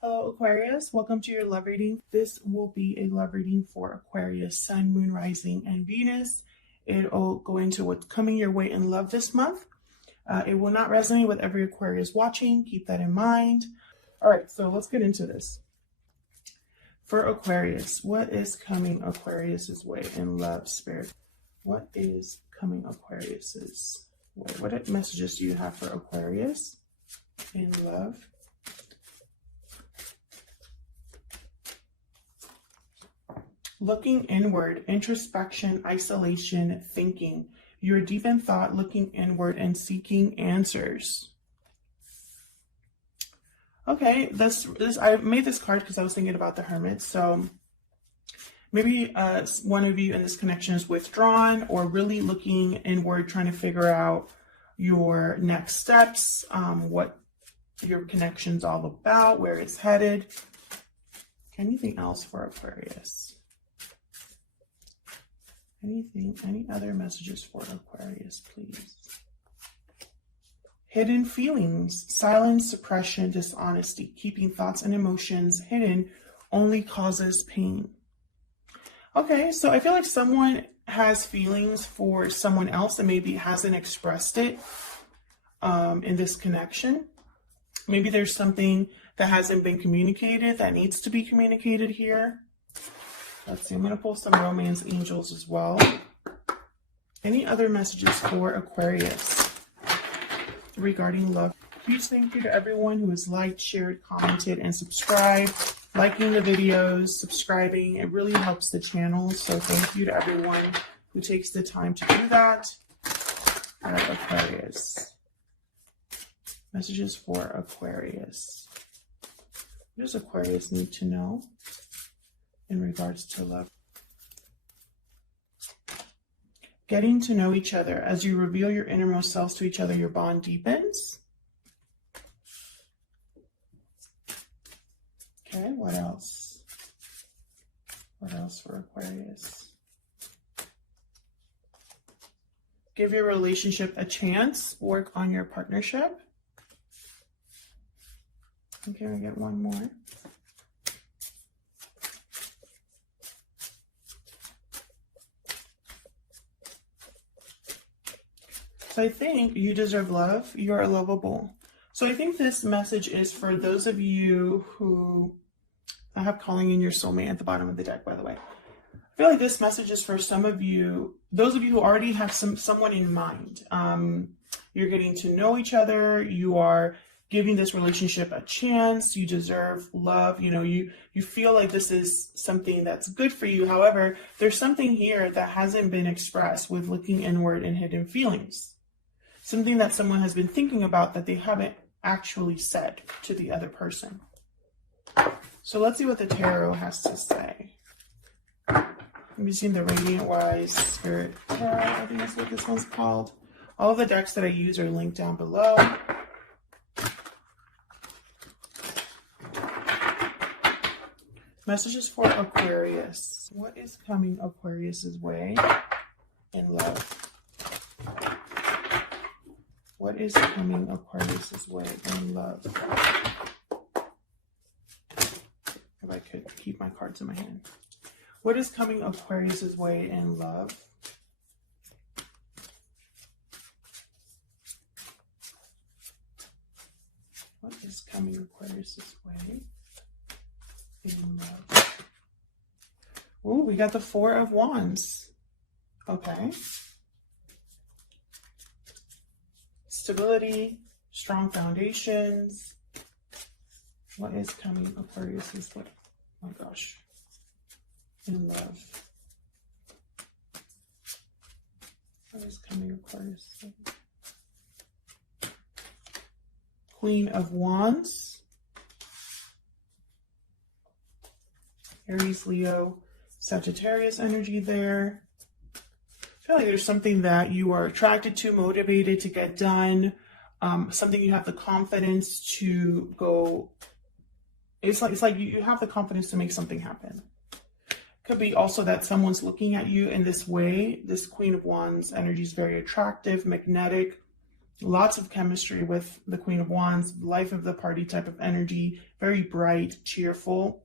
Hello Aquarius, welcome to your love reading. This will be a love reading for Aquarius, Sun, Moon, Rising, and Venus. It'll go into what's coming your way in love this month. It will not resonate with every Aquarius watching, keep that in mind. All right, so let's get into this. For Aquarius, what is coming Aquarius's way in love, Spirit? What is coming Aquarius's way? What messages do you have for Aquarius in love? Looking inward, introspection, isolation, thinking. You're deep in thought, looking inward and seeking answers. Okay, I made this card because I was thinking about the Hermit. So maybe one of you in this connection is withdrawn or really looking inward, trying to figure out your next steps, what your connection's all about, where it's headed. Anything else for Aquarius? Any other messages for Aquarius, please? Hidden feelings, silence, suppression, dishonesty, keeping thoughts and emotions hidden only causes pain. Okay, so I feel like someone has feelings for someone else and maybe hasn't expressed it in this connection. Maybe there's something that hasn't been communicated that needs to be communicated here. Let's see, I'm going to pull some romance angels as well. Any other messages for Aquarius regarding love? Huge thank you to everyone who has liked, shared, commented, and subscribed. Liking the videos, subscribing, it really helps the channel. So thank you to everyone who takes the time to do that. Aquarius. Messages for Aquarius. What does Aquarius need to know in regards to love? Getting to know each other. As you reveal your innermost selves to each other, your bond deepens. Okay, what else? What else for Aquarius? Give your relationship a chance. Work on your partnership. Okay, we get one more. So I think you deserve love. You are lovable. So I think this message is for those of you who, I have calling in your soulmate at the bottom of the deck, by the way. I feel like this message is for some of you, those of you who already have someone in mind. You're getting to know each other. You are giving this relationship a chance. You deserve love. You know, you feel like this is something that's good for you. However, there's something here that hasn't been expressed with looking inward and hidden feelings. Something that someone has been thinking about that they haven't actually said to the other person. So let's see what the tarot has to say. I'm using the Radiant Wise Spirit Tarot. I think that's what this one's called. All of the decks that I use are linked down below. Messages for Aquarius. What is coming Aquarius's way in love? What is coming Aquarius's way in love? If I could keep my cards in my hand. What is coming Aquarius's way in love? What is coming Aquarius's way in love? Oh, we got the Four of Wands. Okay. Stability, strong foundations. What is coming Aquarius's way? Oh my gosh. In love. What is coming Aquarius? Queen of Wands. Aries, Leo, Sagittarius energy there. I feel like there's something that you are attracted to, motivated to get done. Something you have the confidence to go. It's like you have the confidence to make something happen. Could be also that someone's looking at you in this way. This Queen of Wands energy is very attractive, magnetic. Lots of chemistry with the Queen of Wands, life of the party type of energy, very bright, cheerful.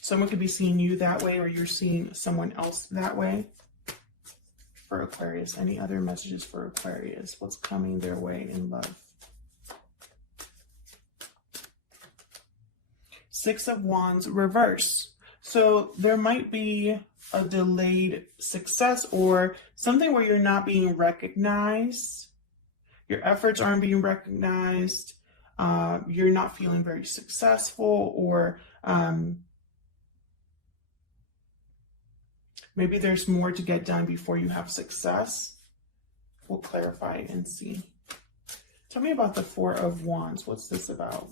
Someone could be seeing you that way, or you're seeing someone else that way. For Aquarius, any other messages for Aquarius? What's coming their way in love? Six of Wands reverse. So there might be a delayed success or something where you're not being recognized. Your efforts aren't being recognized. You're not feeling very successful, or maybe there's more to get done before you have success. We'll clarify and see. Tell me about the Four of Wands. What's this about?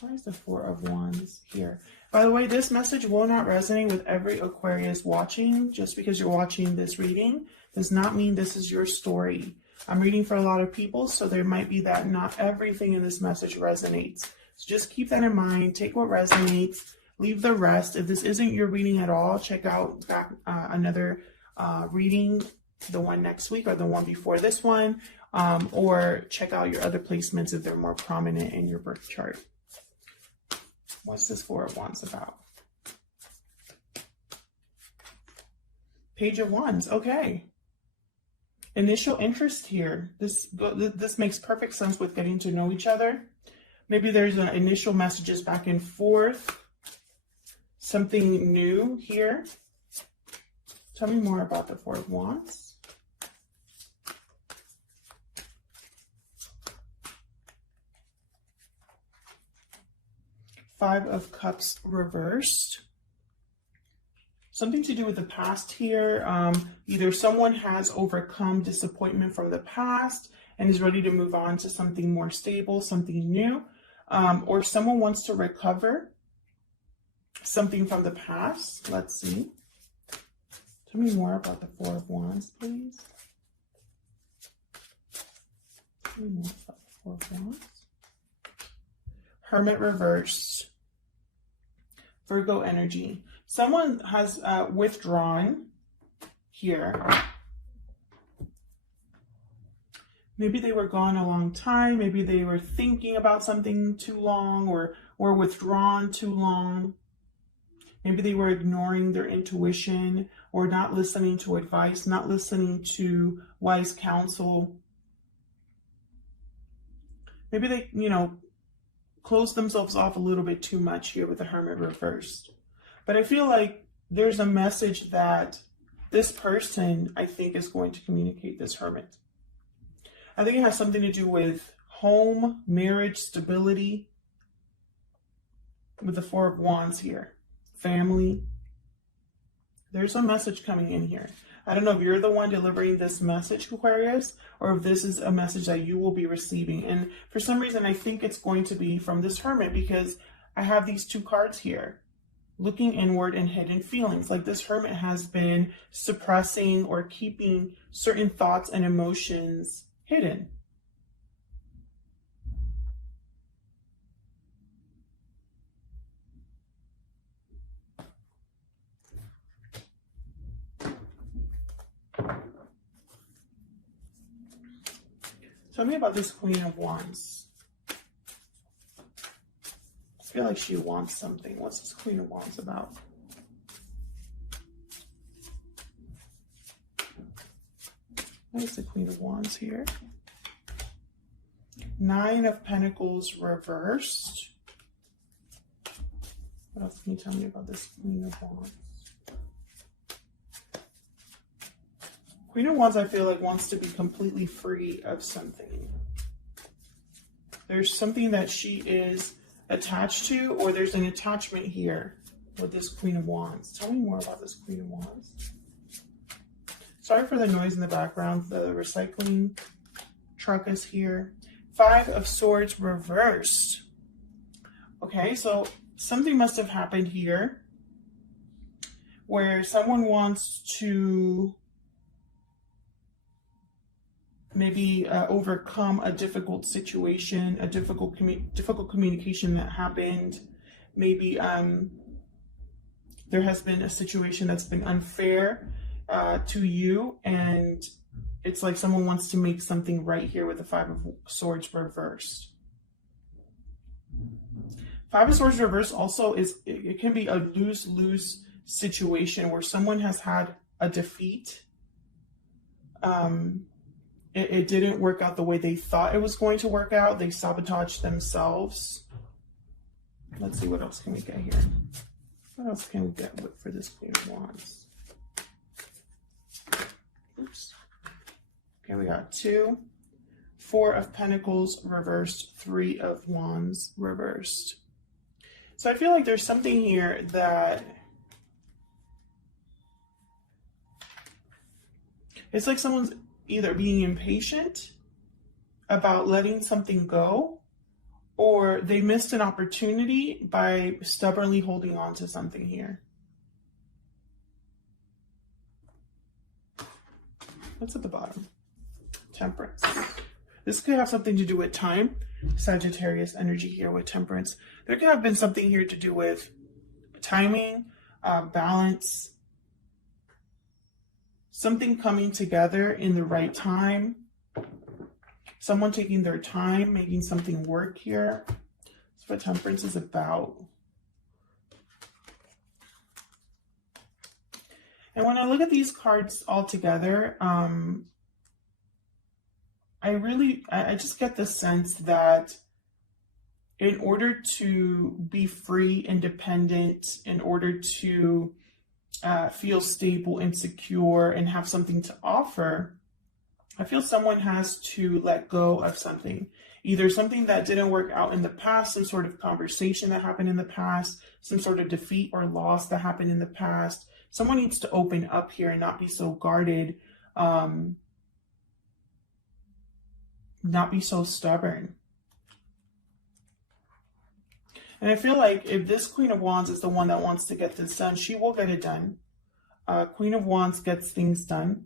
Why is the Four of Wands here? By the way, this message will not resonate with every Aquarius watching. Just because you're watching this reading does not mean this is your story. I'm reading for a lot of people, so there might be that not everything in this message resonates. So just keep that in mind. Take what resonates. Leave the rest. If this isn't your reading at all, check out another reading, the one next week or the one before this one, or check out your other placements if they're more prominent in your birth chart. What's this Four of Wands about? Page of Wands. Okay. Initial interest here. This makes perfect sense with getting to know each other. Maybe there's initial messages back and forth. Something new here. Tell me more about the Four of Wands. Five of Cups reversed. Something to do with the past here. Either someone has overcome disappointment from the past and is ready to move on to something more stable, something new, or someone wants to recover something from the past. Let's see. Tell me more about the Four of Wands, please. Tell me more about the Four of Wands. Hermit reversed. Virgo energy. Someone has withdrawn here. Maybe they were gone a long time. Maybe they were thinking about something too long, or were withdrawn too long. Maybe they were ignoring their intuition, or not listening to advice, not listening to wise counsel. Maybe they, close themselves off a little bit too much here with the Hermit reversed. But I feel like there's a message that this person, I think, is going to communicate, this Hermit. I think it has something to do with home, marriage, stability, with the Four of Wands here. Family. There's a message coming in here. I don't know if you're the one delivering this message, Aquarius, or if this is a message that you will be receiving. And for some reason, I think it's going to be from this Hermit, because I have these two cards here. Looking inward and hidden feelings. Like this Hermit has been suppressing or keeping certain thoughts and emotions hidden. Tell me about this Queen of Wands. I feel like she wants something. What's this Queen of Wands about? There's the Queen of Wands here. Nine of Pentacles reversed. What else can you tell me about this Queen of Wands? Queen of Wands, I feel like, wants to be completely free of something. There's something that she is attached to, or there's an attachment here with this Queen of Wands. Tell me more about this Queen of Wands. Sorry for the noise in the background. The recycling truck is here. Five of Swords reversed. Okay, so something must have happened here where someone wants to maybe overcome a difficult situation, a difficult communication that happened. Maybe there has been a situation that's been unfair, to you, and it's like someone wants to make something right here with the Five of Swords reversed. Five of Swords reversed also it can be a lose-lose situation where someone has had a defeat. It didn't work out the way they thought it was going to work out. They sabotaged themselves. Let's see, what else can we get here? What else can we get for this Queen of Wands? Oops. Okay, we got 2, 4 of Pentacles reversed, 3 of Wands reversed. So I feel like there's something here that it's like someone's either being impatient about letting something go, or they missed an opportunity by stubbornly holding on to something here. What's at the bottom? Temperance. This could have something to do with time. Sagittarius energy here with Temperance. There could have been something here to do with timing, balance, something coming together in the right time, someone taking their time, making something work here. That's what Temperance is about. And when I look at these cards all together, I just get the sense that in order to be free, independent, in order to feel stable and secure and have something to offer, I feel someone has to let go of something. Either something that didn't work out in the past, some sort of conversation that happened in the past, some sort of defeat or loss that happened in the past. Someone needs to open up here and not be so guarded, not be so stubborn. And I feel like if this Queen of Wands is the one that wants to get this done, she will get it done. Queen of Wands gets things done.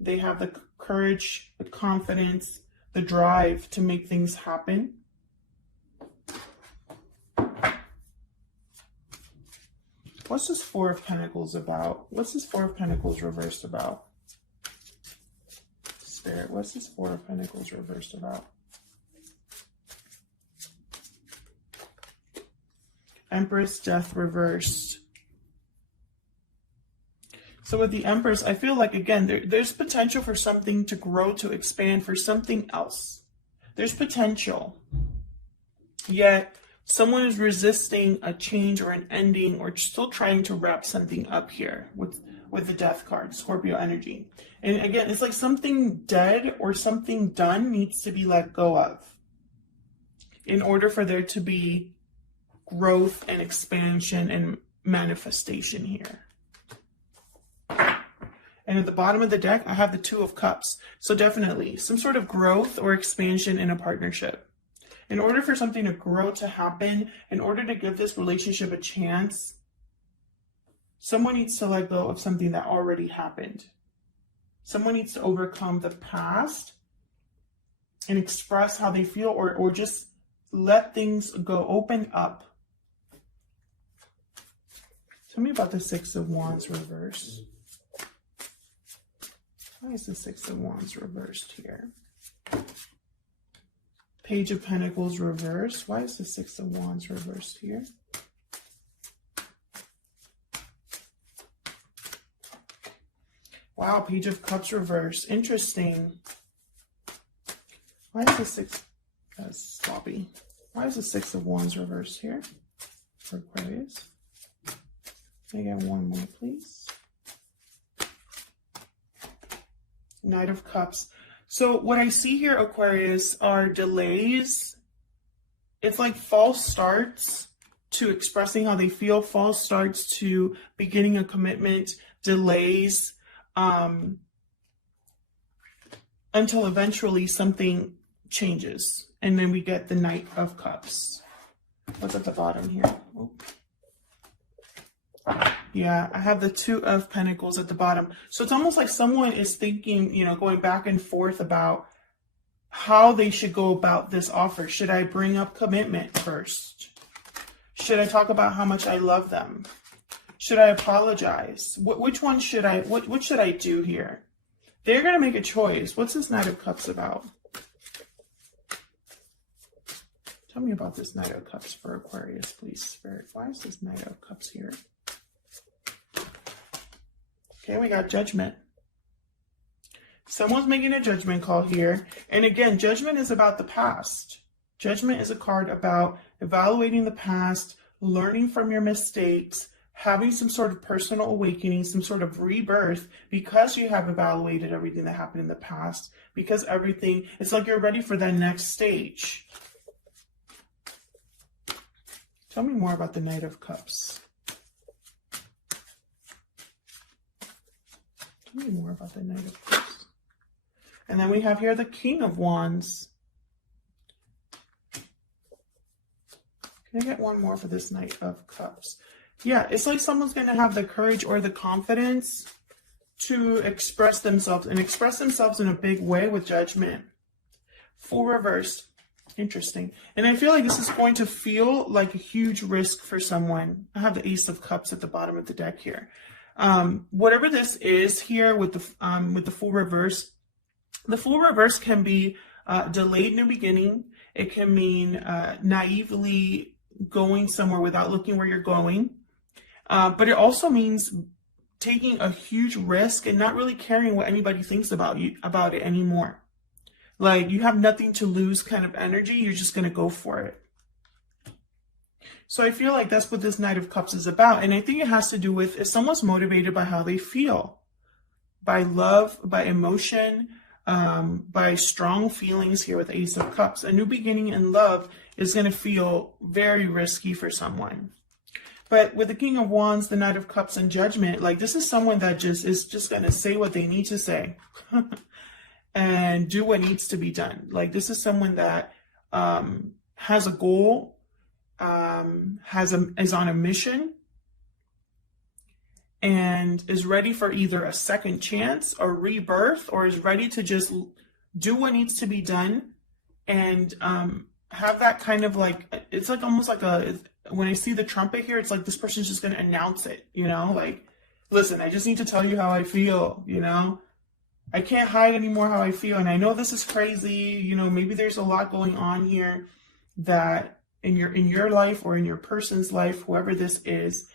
They have the courage, the confidence, the drive to make things happen. What's this Four of Pentacles about? What's this Four of Pentacles reversed about? Spirit, what's this Four of Pentacles reversed about? Empress, Death reversed. So with the Empress, I feel like, again, there's potential for something to grow, to expand, for something else. There's potential. Yet, someone is resisting a change or an ending, or still trying to wrap something up here with the Death card, Scorpio energy. And again, it's like something dead or something done needs to be let go of in order for there to be growth and expansion and manifestation here. And at the bottom of the deck, I have the Two of Cups. So definitely some sort of growth or expansion in a partnership. In order for something to grow, to happen, in order to give this relationship a chance, someone needs to let go of something that already happened. Someone needs to overcome the past and express how they feel, or just let things go, open up. Tell me about the Six of Wands reversed. Why is the Six of Wands reversed here? Page of Pentacles reversed. Why is the Six of Wands reversed here? Wow, Page of Cups reversed. Interesting. Why is the Six... That's sloppy. Why is the Six of Wands reversed here for Aquarius? Can I get one more, please? Knight of Cups. So what I see here, Aquarius, are delays. It's like false starts to expressing how they feel, false starts to beginning a commitment, delays, until eventually something changes. And then we get the Knight of Cups. What's at the bottom here? Oh. Yeah, I have the Two of Pentacles at the bottom. So it's almost like someone is thinking, going back and forth about how they should go about this offer. Should I bring up commitment first? Should I talk about how much I love them? Should I apologize? Which one should what should I do here? They're going to make a choice. What's this Knight of Cups about? Tell me about this Knight of Cups for Aquarius, please, Spirit. Why is this Knight of Cups here? Okay, we got Judgment. Someone's making a judgment call here. And again, Judgment is about the past. Judgment is a card about evaluating the past, learning from your mistakes, having some sort of personal awakening, some sort of rebirth, because you have evaluated everything that happened in the past, because everything, it's like you're ready for that next stage. Tell me more about the Knight of Cups. Tell me more about the Knight of Cups. And then we have here the King of Wands. Can I get one more for this Knight of Cups? Yeah, it's like someone's going to have the courage or the confidence to express themselves, and express themselves in a big way with Judgment. Full reverse. Interesting. And I feel like this is going to feel like a huge risk for someone. I have the Ace of Cups at the bottom of the deck here. Whatever this is here with the full reverse, the full reverse can be delayed new beginning. It can mean naively going somewhere without looking where you're going. But it also means taking a huge risk and not really caring what anybody thinks about it anymore. Like, you have nothing to lose kind of energy. You're just going to go for it. So I feel like that's what this Knight of Cups is about. And I think it has to do with if someone's motivated by how they feel, by love, by emotion, by strong feelings here with Ace of Cups. A new beginning in love is going to feel very risky for someone. But with the King of Wands, the Knight of Cups, and Judgment, like, this is someone that is just going to say what they need to say and do what needs to be done. Like, this is someone that has a goal, is on a mission, and is ready for either a second chance or rebirth, or is ready to just do what needs to be done and have that kind of like, it's like almost like when I see the trumpet here, it's like this person's just going to announce it, you know, like, listen, I just need to tell you how I feel, you know, I can't hide anymore how I feel. And I know this is crazy, you know, maybe there's a lot going on here that in your life or in your person's life, whoever this is,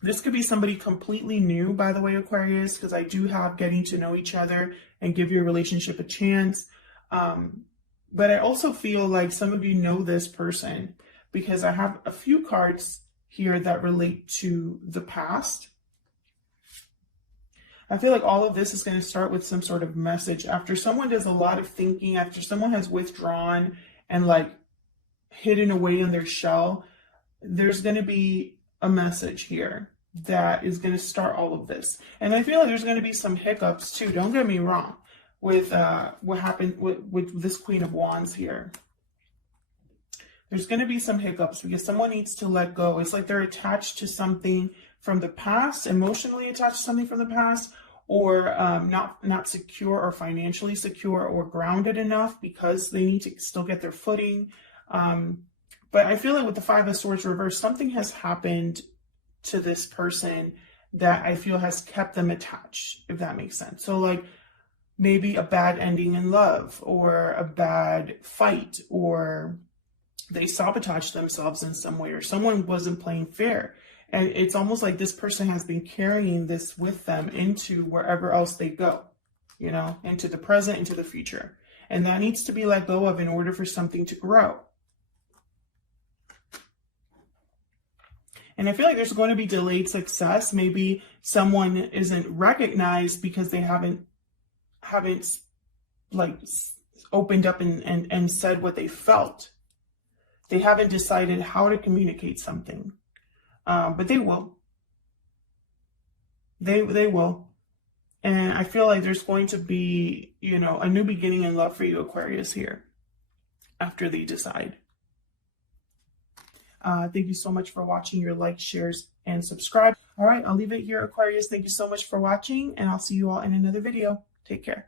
this could be somebody completely new, by the way, Aquarius, because I do have getting to know each other and give your relationship a chance. But I also feel like some of you know this person because I have a few cards here that relate to the past. I feel like all of this is going to start with some sort of message. After someone does a lot of thinking, after someone has withdrawn and like hidden away in their shell, there's going to be a message here that is going to start all of this. And I feel like there's going to be some hiccups too. Don't get me wrong with what happened with this Queen of Wands here. There's going to be some hiccups because someone needs to let go. It's like they're attached to something from the past, emotionally attached to something from the past, or not secure or financially secure or grounded enough because they need to still get their footing. But I feel like with the Five of Swords reversed, something has happened to this person that I feel has kept them attached, if that makes sense. So like maybe a bad ending in love, or a bad fight, or they sabotaged themselves in some way, or someone wasn't playing fair. And it's almost like this person has been carrying this with them into wherever else they go, you know, into the present, into the future. And that needs to be let go of in order for something to grow. And I feel like there's going to be delayed success. Maybe someone isn't recognized because they haven't like opened up and said what they felt. They haven't decided how to communicate something. But they will. They will. And I feel like there's going to be, you know, a new beginning in love for you, Aquarius, here after they decide. Thank you so much for watching. Your like, shares, and subscribe. All right, I'll leave it here, Aquarius. Thank you so much for watching, and I'll see you all in another video. Take care.